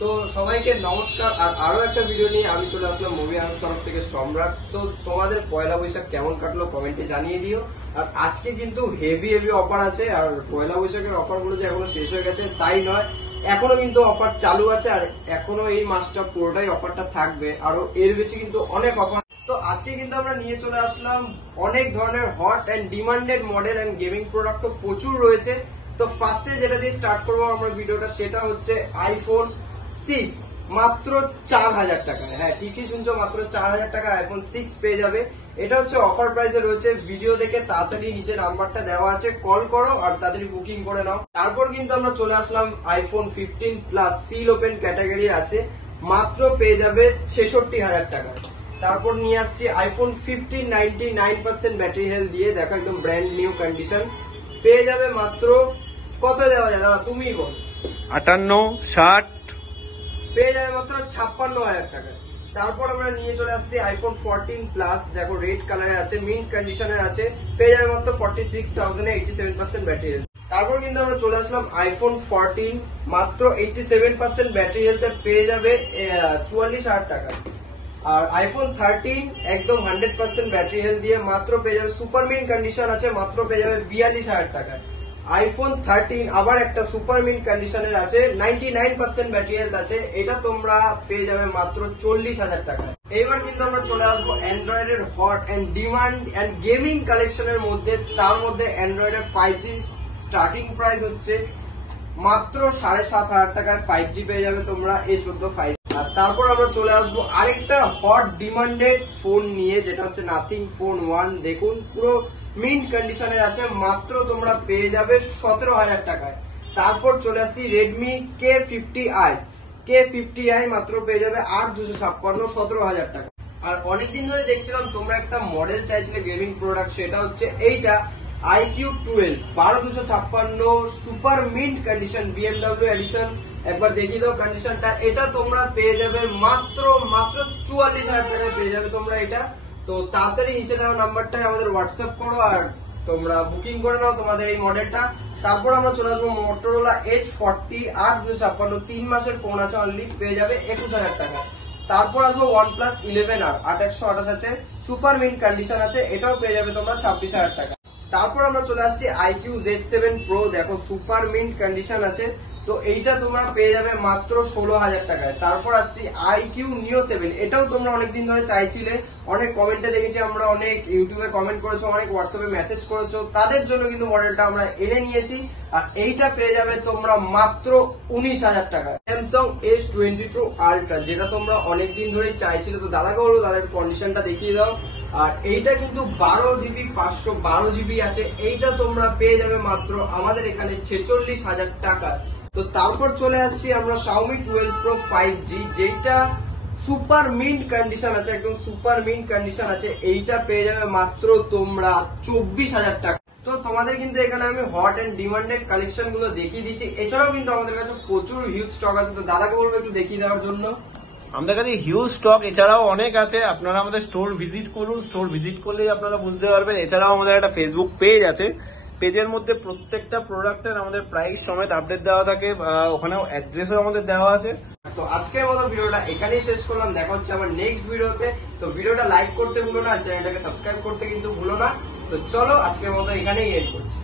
তো সবাইকে নমস্কার। আর আরো একটা ভিডিও নিয়ে আমি চলে আসলাম মুভি আর্ট তরফ থেকে সম্রাট। তো তোমাদের পয়লা বৈশাখ কেমন কাটলো কমেন্টে জানিয়ে দিও। আর আজকে কিন্তু হেভি অফার আছে। আর পয়লা বৈশাখের অফার গুলো যে এখনো শেষ হয়ে গেছে তাই নয়, এখনো কিন্তু অফার চালু আছে। আর এখনো এই মাসটা পুরোটাই অফারটা থাকবে, আরো এর বেশি কিন্তু অনেক অফার। তো আজকে কিন্তু আমরা নিয়ে চলে আসলাম অনেক ধরনের hot and demanded model and gaming product প্রচুর রয়েছে। তো ফার্স্টে যেটা দিয়ে স্টার্ট করবো আমরা ভিডিওটা, সেটা হচ্ছে আইফোন 6 মাত্র 4000 টাকায়। হ্যাঁ, ঠিকই শুনছো, মাত্র 4000 টাকা আইফোন 6 পেয়ে যাবে। এটা হচ্ছে অফার প্রাইসে রয়েছে। ভিডিও দেখে তাড়াতাড়ি নিচে নাম্বারটা দেওয়া আছে, কল করো আর তাড়াতাড়ি বুকিং করে নাও। তারপর কিন্তু আমরা চলে আসলাম আইফোন 15 প্লাস সিল ওপেন ক্যাটাগরির আছে, মাত্র পেয়ে যাবে 66000 টাকা। তারপর নিয়ে আসছি আইফোন 15 99% ব্যাটারি হেলথ দিয়ে, দেখো একদম ব্র্যান্ড নিউ কন্ডিশন, পেয়ে যাবে মাত্র কত দেওয়া যায় দাদা তুমিই বল? 58, 60 পেয়ে যাবে মাত্র 56000 টাকা। তারপর আমরা নিয়ে চলে আসছি আইফোন 14 প্লাস, দেখো রেড কালারে আছে, মিন্ট কন্ডিশনে আছে, পেয়ে যাবে মাত্র 46,000 এ 87% ব্যাটারি হেলথ। তারপর কিন্তু আমরা চলে আসলাম আইফোন 14 মাত্র 87% ব্যাটারি হেলথে, পেয়ে যাবে 44000 টাকা। আর আইফোন 13 একদম 100% ব্যাটারি হেলথ দিয়ে মাত্র পেয়ে যাবে, সুপার মিন্ট কন্ডিশন আছে, মাত্র পেয়ে যাবে 42000 টাকা। আইফোন 13 আবার একটা সুপার মিন্ট কন্ডিশনের আছে, 99% ব্যাটারি হেলথ আছে, এটা তোমরা পেয়ে যাবে মাত্র 40000 টাকা। এইবার কিন্তু আমরা চলে আসবো অ্যান্ড্রয়েডের hot and demand and gaming কালেকশনের মধ্যে। তার মধ্যে অ্যান্ড্রয়েডের 5G স্টার্টিং প্রাইস হচ্ছে মাত্র 7500 টাকায় 5G পেয়ে যাবে তোমরা A14 5G। আর তারপর আমরা চলে আসবো আরেকটা হট ডিমান্ডেড ফোন নিয়ে, যেটা হচ্ছে নাথিং ফোন 1। দেখুন পুরো মিন্ট কন্ডিশনের আছে, মাত্র তোমরা পেয়ে যাবে 17000 টাকায়। তারপর চলে আসছি রেডমি K50i মাত্র পেয়ে যাবে 8256 17000 টাকা। আর অনেকদিন ধরে দেখছিলাম তোমরা একটা মডেল চাইছিলে গেমিং প্রোডাক্ট, সেটা হচ্ছে এইটা iQOO 12256 super mint condition BMW edition. একবার দেখিয়ে দাও কন্ডিশনটা। এটা তোমরা পেয়ে যাবে মাত্র 44000 টাকায় পেয়ে যাবে তোমরা এটা। তো তাড়াতাড়ি নিচে দেওয়া নাম্বারটায় আমাদের হোয়াটসঅ্যাপ করো আর তোমরা বুকিং করে নাও তোমাদের এই মডেলটা। তারপর আমরা চলে আসবো মোটরোলা H40 8256 3 মাসের ফোন আছে অনলি, পেয়ে যাবে 21000 টাকা। তারপর আসবো OnePlus 11R 8128 আছে, সুপার মিন্ট কন্ডিশন আছে, এটাও পেয়ে যাবে তোমরা 26000 টাকা। তারপর আমরা চলে আসছি iQ Z7 Pro, দেখো সুপার মিন্ট কন্ডিশন আছে, তো এইটা তোমরা পেয়ে যাবে মাত্র 16000 টাকায়। তারপর আসছি iQ Neo 7, এটাও তোমরা অনেকদিন ধরে চাইছিলে, অনেক কমেন্টে দেখেছি আমরা, অনেক ইউটিউবে কমেন্ট করেছো, অনেক হোয়াটসঅ্যাপে মেসেজ করেছো, তাদের জন্য কিন্তু মডেলটা আমরা এনে নিয়েছি। আর এইটা পেয়ে যাবে তোমরা মাত্র 19000 টাকা। স্যামসাং S22 Ultra, যেটা তোমরা অনেকদিন ধরেই চাইছিলে, তো দাদাকে বলবো দাদার কন্ডিশনটা দেখিয়ে দাও। আর এইটা কিন্তু 12GB 512GB আছে, এইটা তোমরা পেয়ে যাবে মাত্র আমাদের এখানে 46000 টাকা। তো তারপর চলে আসছি আমরা Xiaomi 12 Pro 5G, যেটা সুপার মিন্ট কন্ডিশন আছে, একদম সুপার মিন্ট কন্ডিশন আছে, এইটা পেয়ে যাবে মাত্র তোমরা 24000 টাকা। তো তোমাদের কিন্তু এখানে আমি হট এন্ড ডিমান্ডেড কালেকশন গুলো দেখিয়ে দিচ্ছি। এছাড়াও কিন্তু আমাদের কাছে প্রচুর হিউজ স্টক আছে, তো দাদাকে বলবো একটু দেখিয়ে দেওয়ার জন্য। আমাদের কাছে হিউজ স্টক এছাড়াও অনেক আছে, আপনারা আমাদের স্টোর ভিজিট করুন, স্টোর ভিজিট করলেই আপনারা বুঝতে পারবেন। এছাড়াও আমাদের একটা ফেসবুক পেজ আছে, পেজের মধ্যে প্রত্যেকটা প্রোডাক্টের আমাদের প্রাইস সমেত আপডেট দেওয়া থাকে, ওখানেও অ্যাড্রেসও আমাদের দেওয়া আছে। তো আজকের মতো ভিডিওটা এখানেই শেষ করলাম, দেখা হচ্ছে আমার নেক্সট ভিডিওতে। তো ভিডিওটা লাইক করতে ভুলো না, আর চ্যানেলটাকে সাবস্ক্রাইব করতে কিন্তু ভুলো না। তো চলো আজকের মতো এখানেই এন্ড করছি।